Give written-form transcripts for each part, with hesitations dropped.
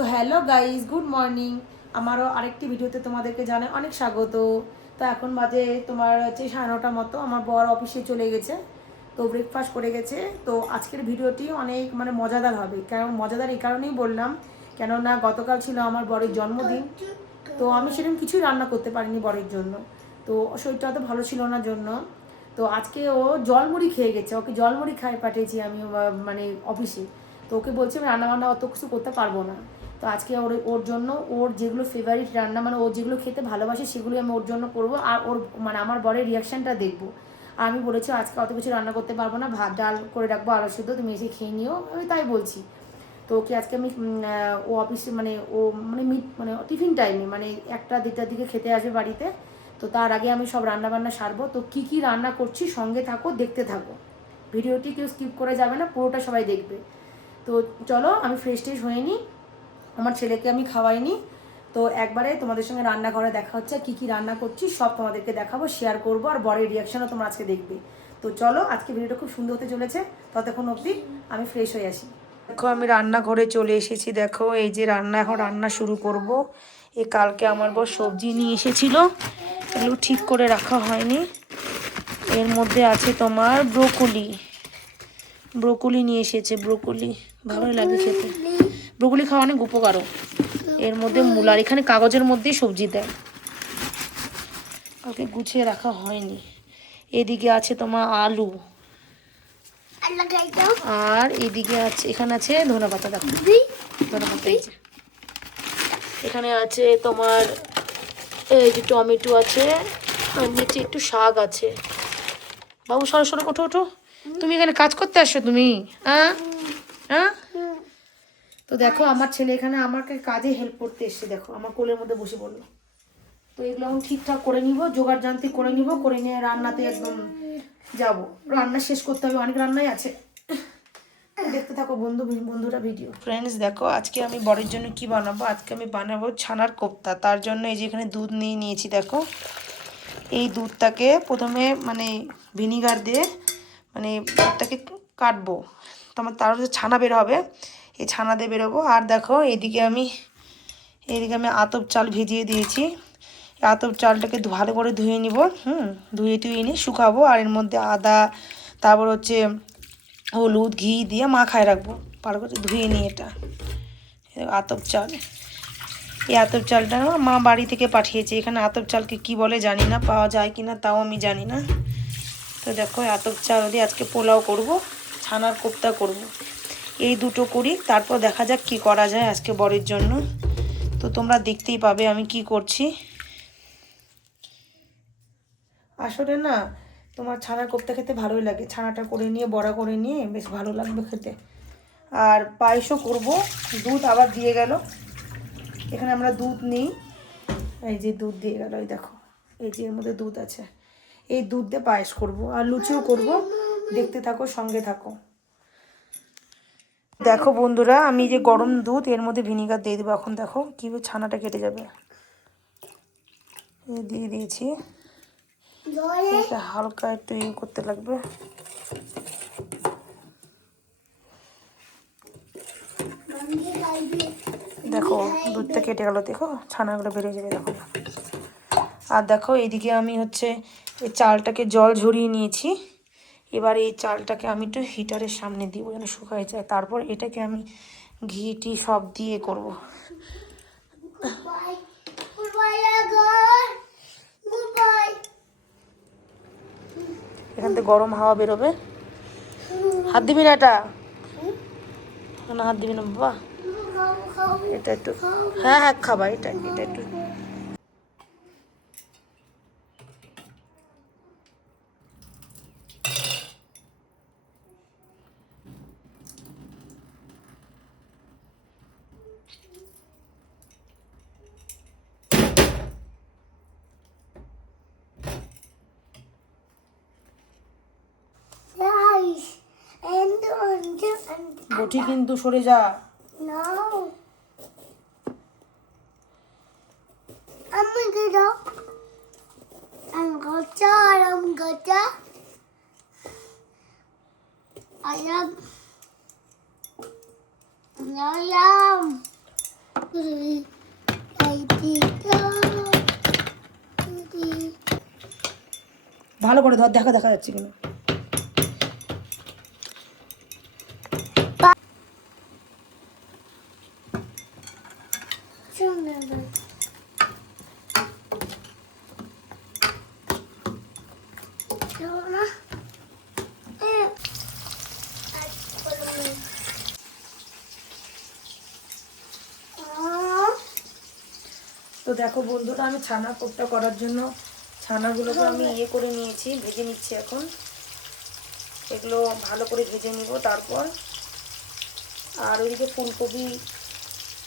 তো hello guys, good morning. আমারও আরেকটি ভিডিওতে তোমাদেরকে জানাই অনেক স্বাগত। তো এখন বাজে তোমার হচ্ছে 9:30 মতো। আমার বর অফিসে চলে গেছে, তো ব্রেকফাস্ট করে গেছে। তো আজকের ভিডিওটি অনেক মজাদার হবে। কারণ মজাদার এই কারণেই বললাম, কেননা গতকাল ছিল আমার বরের জন্মদিন। তো আমি সেরকম কিছুই রান্না করতে পারিনি বরের জন্য, তো শরীরটা অত ভালো ছিল না জন্য। তো আজকে ও জলমুড়ি খেয়ে গেছে, ওকে জলমুড়ি খাই পাঠিয়েছি আমি অফিসে। তো ওকে বলছি আমি রান্নাবান্না অত কিছু করতে পারবো না। তো আজকে ওর জন্য ওর যেগুলো ফেভারিট রান্না ও যেগুলো খেতে ভালোবাসে সেগুলোই আমি ওর জন্য করবো। আর ওর আমার বরের রিয়াকশানটা দেখবো। আর আমি বলেছি আজকে অত কিছু রান্না করতে পারবো না, ভাত ডাল করে রাখবো, আলু সিদ্ধ, তুমি এসে খেয়ে নিও, আমি তাই বলছি। তো ওকে আজকে আমি ও অফিসে ও টিফিন টাইমে 1টা 2টার দিকে খেতে আসবে বাড়িতে। তো তার আগে আমি সব রান্নাবান্না সারবো। তো কী কী রান্না করছি সঙ্গে থাকো, দেখতে থাকো। ভিডিওটি কেউ স্কিপ করে যাবে না, পুরোটা সবাই দেখবে। তো চলো আমি ফ্রেশ ট্রেশ হয়ে নিই, আমার ছেলেকে আমি খাওয়াইনি। তো একবারে তোমাদের সঙ্গে রান্নাঘরে দেখা হচ্ছে, কী কী রান্না করছি সব তোমাদেরকে দেখাবো, শেয়ার করবো, আর বরের রিয়াকশানও তোমরা আজকে দেখবে। তো চলো, আজকে ভিডিওটা খুব সুন্দর হতে চলেছে। ততক্ষণ অবধি আমি ফ্রেশ হয়ে আসি। দেখো আমি রান্নাঘরে চলে এসেছি। দেখো এই যে এখন রান্না শুরু করব। কালকে আমার বর সবজি নিয়ে এসেছিল, এগুলো ঠিক করে রাখা হয়নি। এর মধ্যে আছে তোমার ব্রোকলি নিয়ে এসেছে। ব্রোকলি ভালোই লাগে খেতে, ব্রোকলি খাওয়া অনেক উপকারও। এর মধ্যে মূলার, এখানে কাগজের মধ্যেই সবজি দেয়, কালকে গুছিয়ে রাখা হয়নি। এদিকে আছে তোমার আলু, আর এদিকে আছে, এখানে আছে ধনেপাতা। দেখো ধনেপাতা, এই যে এখানে আছে তোমার এই যে টমেটো আছে, আর নিচে একটু শাক আছে। বাবু সরো সরো, ওঠো ওঠো, তুমি এখানে কাজ করতে আসছো তুমি? হ্যাঁ হ্যাঁ। তো দেখো আমার ছেলে এখানে আমাকে কাজে হেল্প করতে এসছে, দেখো আমার কোলের মধ্যে বসে পড়লো। তো এগুলো আমি ঠিকঠাক করে নিব, জোগাড় জানতি করে নিব, করে নিয়ে রান্নাতে একদম যাব। রান্না শেষ করতে হবে, অনেক রান্নাই আছে। দেখতে থাকো বন্ধুরা ভিডিও। ফ্রেন্ডস দেখো আজকে আমি বরের জন্য কি বানাবো। আজকে আমি বানাবো ছানার কোপ্তা। তার জন্য এই যে এখানে দুধ নিয়ে নিয়েছি। দেখো এই দুধটাকে প্রথমে ভিনিগার দিয়ে দুধটাকে কাটবো, তার ছানা বের হবে, এই ছানা দিয়ে বেরোবো। আর দেখো এইদিকে আমি আতপ চাল ভিজিয়ে দিয়েছি। আতপ চালটাকে ভালো করে ধুয়ে নিব, ধুয়ে টুয়ে নিয়ে শুকাবো। আর এর মধ্যে আদা, তারপর হচ্ছে হলুদ, ঘি দিয়ে মাখায় রাখবো, ভালো করে ধুয়ে নিয়ে। এটা আতপ চাল, এই আতপ চালটা মা বাড়ি থেকে পাঠিয়েছে। এখানে আতপ চালকে কি বলে জানি না, পাওয়া যায় কি না তাও আমি জানি না। তো দেখো আতপ চাল দিয়ে আজকে পোলাও করব, ছানার কোপ্তা করব। এই দুটো করি, তারপর দেখা যাক কি করা যায় আজকে বরের জন্য। তো তোমরা দেখতেই পাবে আমি কি করছি। আসলে না, তোমার ছানার কোপ্তা খেতে ভালোই লাগে। ছানাটা করে নিয়ে বড়া করে নিয়ে বেশ ভালো লাগবে খেতে। আর পায়েসও করব। দুধ আবার দিয়ে গেল, এখানে আমরা দুধ নিই। এই যে দুধ দিয়ে গেল, এই দেখো এই যে এর মধ্যে দুধ আছে। এই দুধ দিয়ে পায়েস করব, আর লুচিও করব। দেখতে থাকো, সঙ্গে থাকো। দেখো বন্ধুরা, আমি যে গরম দুধ এর মধ্যে ভিনিগার দিয়ে দেবো। এখন দেখো কীভাবে ছানাটা কেটে যাবে। দিয়ে দিয়েছি, এটা হালকা একটু করতে লাগবে। দেখো দুধটা কেটে গেল, দেখো ছানাগুলো বেরিয়ে যাবে দেখো। আর দেখো এইদিকে আমি এই চালটাকে জল ঝরিয়ে নিয়েছি। এবার এই চালটাকে আমি একটু হিটারের সামনে দিব যেন শুকায় যায়। তারপর এটাকে আমি ঘি টি সব দিয়ে করব। এখান থেকে গরম হাওয়া বেরোবে। হাত দিবি না, এটা না, হাত দিবি না বাবা। এটা একটু, হ্যাঁ হ্যাঁ খাবা, এটা একটু। বটি কিন্তু সরে যা। ভালো করে ধর, দেখা যাচ্ছে কিনা। তো দেখো বন্ধুরা, আমি ছানা কোপ্তা করার জন্য ছানাগুলোকে আমি করে নিয়েছি, ভেজে নিচ্ছি এখন। এগুলো ভালো করে ভেজে নিব তারপর। আর ওইদিকে ফুলকপি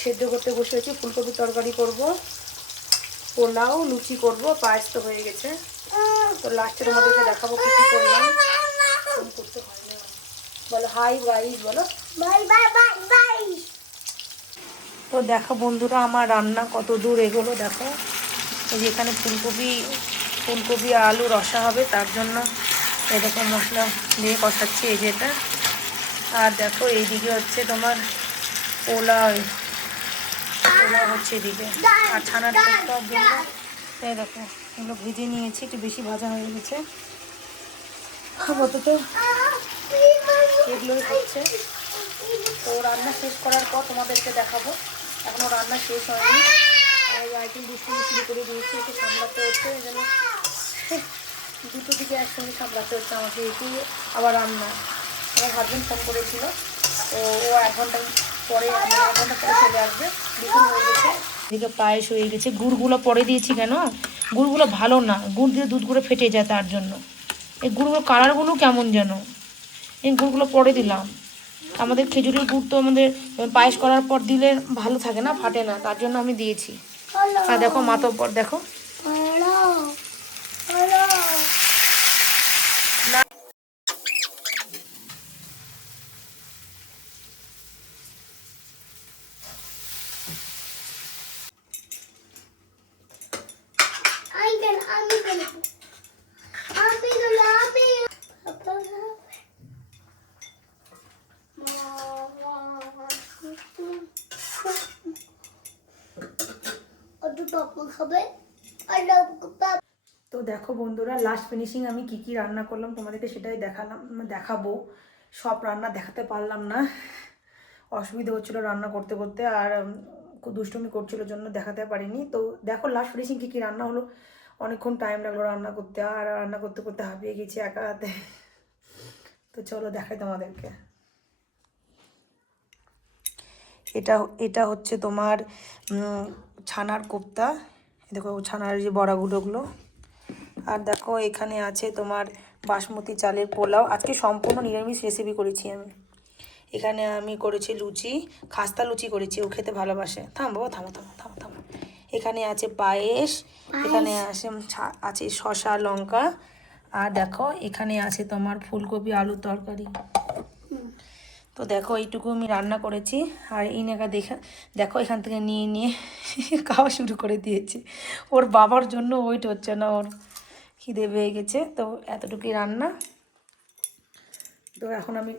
সেদ্ধ করতে বসেছি, ফুলকপির তরকারি করব, পোলাও, লুচি করব, পায়েস তো হয়ে গেছে। তো লাস্টে তোমাদেরকে দেখাবো কি কি করলাম। করতে হয় না, বলো হাই গাইস, বলো বাই বাই বাই বাই। তো দেখো বন্ধুরা, আমার রান্না কত দূর এগোলো দেখো। এই যে এখানে ফুলকপি আর আলু রসা হবে, তার জন্য এরকম মশলা দিয়ে কষাচ্ছি, এই যে এটা। আর দেখো এইদিকে হচ্ছে তোমার পোলাও হচ্ছে এদিকে। আর ছানার কোপ্তার জন্য এই দেখো এগুলো ভেজে নিয়েছি, একটু বেশি ভাজা হয়ে গেছে। আপাতত এগুলোই হচ্ছে। তো রান্না শেষ করার পর তোমাদেরকে দেখাবো। এখনও রান্না শেষ হয়নি, আইটেম দুষ্টুমি শুরু করে দিয়েছি, একটু সামলাতে হচ্ছে। এই জন্য দুটো দিকে একসঙ্গে সামলাতে হচ্ছে আমাকে। একটু আবার রান্না, আমার হাজব্যান্ড ফোন করেছিল, তো ও 1 ঘন্টা পরে, 1 ঘন্টা পরে চলে আসবে। দুপুর হয়ে গেছে, এদিকে পায়েস হয়ে গেছে। গুড়গুলো পরে দিয়েছি কেন, গুড়গুলো ভালো না, গুড় দিয়ে দুধ গুঁড়ো ফেটে যায়, তার জন্য। এই গুড়গুলো কালারগুলো কেমন যেন, এই গুড়গুলো পরে দিলাম। আমাদের খেজুরের গুড় তো আমাদের পায়েস করার পর দিলে ভালো থাকে না, ফাটে না, তার জন্য আমি দিয়েছি। আর দেখো মাতব্বর দেখো, তো দেখো বন্ধুরা, লাস্ট ফিনিশিং আমি কি কি রান্না করলাম তোমাদেরকে সেটাই দেখাবো। সব রান্না দেখাতে পারলাম না, অসুবিধা হচ্ছিলো রান্না করতে করতে, আর খুব দুষ্টুমি করছিল জন্য দেখাতে পারিনি। তো দেখো লাস্ট ফিনিশিং কী কী রান্না হলো। অনেকক্ষণ টাইম লাগলো রান্না করতে, আর রান্না করতে করতে হাঁপিয়ে গেছি একা হাতে। তো চলো দেখাই তোমাদেরকে। এটা হচ্ছে তোমার ছানার কোপ্তা, দেখো ছানার যে বড়াগুলোগুলো। আর দেখো এখানে আছে তোমার বাসমতি চালের পোলাও। আজকে সম্পূর্ণ নিরামিষ রেসিপি করেছি আমি। এখানে আমি করেছি লুচি, খাস্তা লুচি করেছি, ও খেতে ভালোবাসে। থামো থামো থামো থামো থামো। এখানে আছে পায়েস, এখানে আছে শসা লঙ্কা, আর দেখো এখানে আছে তোমার ফুলকপি আলুর তরকারি। তো দেখো এইটুকু আমি রান্না করেছি। আর এই নাকা দেখো এখান থেকে নিয়ে নিয়ে খাওয়া শুরু করে দিয়েছে। ওর বাবার জন্য ওয়েট হচ্ছে না, ওর খিদে পেয়ে গেছে। তো এতটুকুই রান্না। তো এখন আমি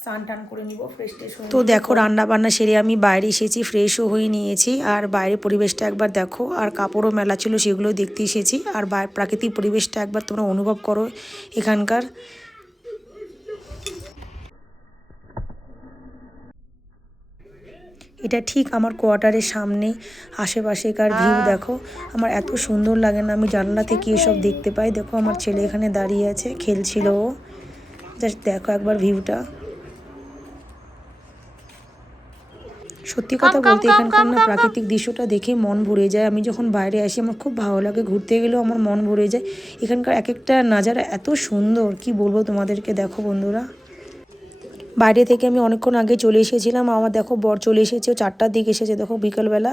স্নান টান করে নিব, ফ্রেশ ট্রেশ হয়ে। তো দেখো রান্না বান্না সেরে আমি বাইরে এসেছি, ফ্রেশও হয়ে নিয়েছি। আর বাইরের পরিবেশটা একবার দেখো, আর কাপড়ও মেলা ছিল সেগুলোই দেখতে এসেছি। আর প্রাকৃতিক পরিবেশটা একবার তোমরা অনুভব করো এখানকার। এটা ঠিক আমার কোয়ার্টারের সামনে, আশেপাশেকার ভিউ দেখো। আমার এত সুন্দর লাগে না, আমি জানলা থেকে এসব দেখতে পাই। দেখো আমার ছেলে এখানে দাঁড়িয়ে আছে, খেলছিল ও। জাস্ট দেখো একবার ভিউটা। সত্যি কথা বলতে এখানকার না প্রাকৃতিক দৃশ্যটা দেখে মন ভরে যায়। আমি যখন বাইরে আসি আমার খুব ভালো লাগে, ঘুরতে গেলেও আমার মন ভরে যায়। এখানকার এক একটা নাজারা এত সুন্দর, কি বলবো তোমাদেরকে। দেখো বন্ধুরা, বাইরে থেকে আমি অনেকক্ষণ আগে চলে এসেছিলাম। আমার দেখো বর চলে এসেছে, ও 4টার দিকে এসেছে দেখো বিকালবেলা।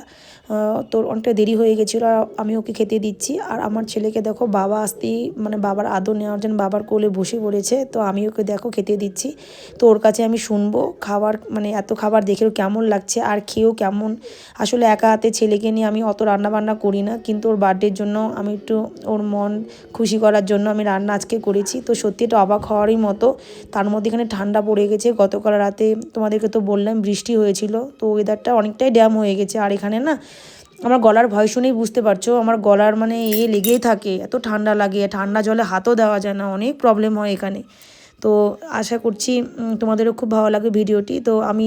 তোর অনেকটা দেরি হয়ে গেছিলো, আর আমি ওকে খেতে দিচ্ছি। আর আমার ছেলেকে দেখো বাবা আসতেই মানে বাবার আদর নেওয়ার জন্য বাবার কোলে বসে পড়েছে। তো আমি ওকে দেখো খেতে দিচ্ছি। তো ওর কাছে আমি শুনবো খাবার, মানে এত খাবার দেখেও কেমন লাগছে আর খেয়েও কেমন। আসলে একা হাতে ছেলেকে নিয়ে আমি অত রান্নাবান্না করি না, কিন্তু ওর বার্থডের জন্য আমি একটু ওর মন খুশি করার জন্য আমি রান্না আজকে করেছি। তো সত্যি এটা অবাক হওয়ারই মতো। তার মধ্যে এখানে ঠান্ডা পড়ে গেছে, গতকাল রাতে তোমাদেরকে তো বললাম বৃষ্টি হয়েছিল, তো ওয়েদারটা অনেকটাই ড্যাম হয়ে গেছে। আর এখানে না আমার গলার ভয় শুনেই বুঝতে পারছো আমার গলার মানে লেগেই থাকে, এত ঠান্ডা লাগে, ঠান্ডা জলে হাতও দেওয়া যায় না, অনেক প্রবলেম হয় এখানে। তো আশা করছি তোমাদেরও খুব ভালো লাগবে ভিডিওটি। তো আমি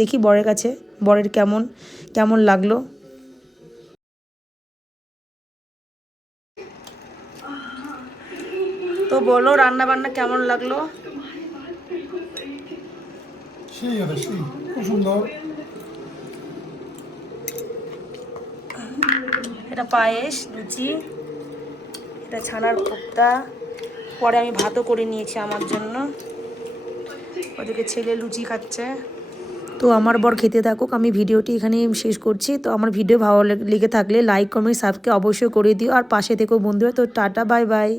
দেখি বরের কাছে বরের কেমন কেমন লাগলো। তো বলো রান্না বান্না কেমন লাগলো? সেই খুব সুন্দর। এটা পায়েস, লুচি, এটা ছানার কোপ্তা, পরে আমি ভাতও করে নিয়েছি আমার জন্য। ওদিকে ছেলে লুচি খাচ্ছে। তো আমার বর খেতে থাকুক, আমি ভিডিওটি এখানেই শেষ করছি। তো আমার ভিডিও ভালো লেগে থাকলে লাইক কমেন্ট সাবস্ক্রাইব অবশ্যই করে দিও, আর পাশে থেকেও বন্ধুরা। তো টাটা, বাই বাই।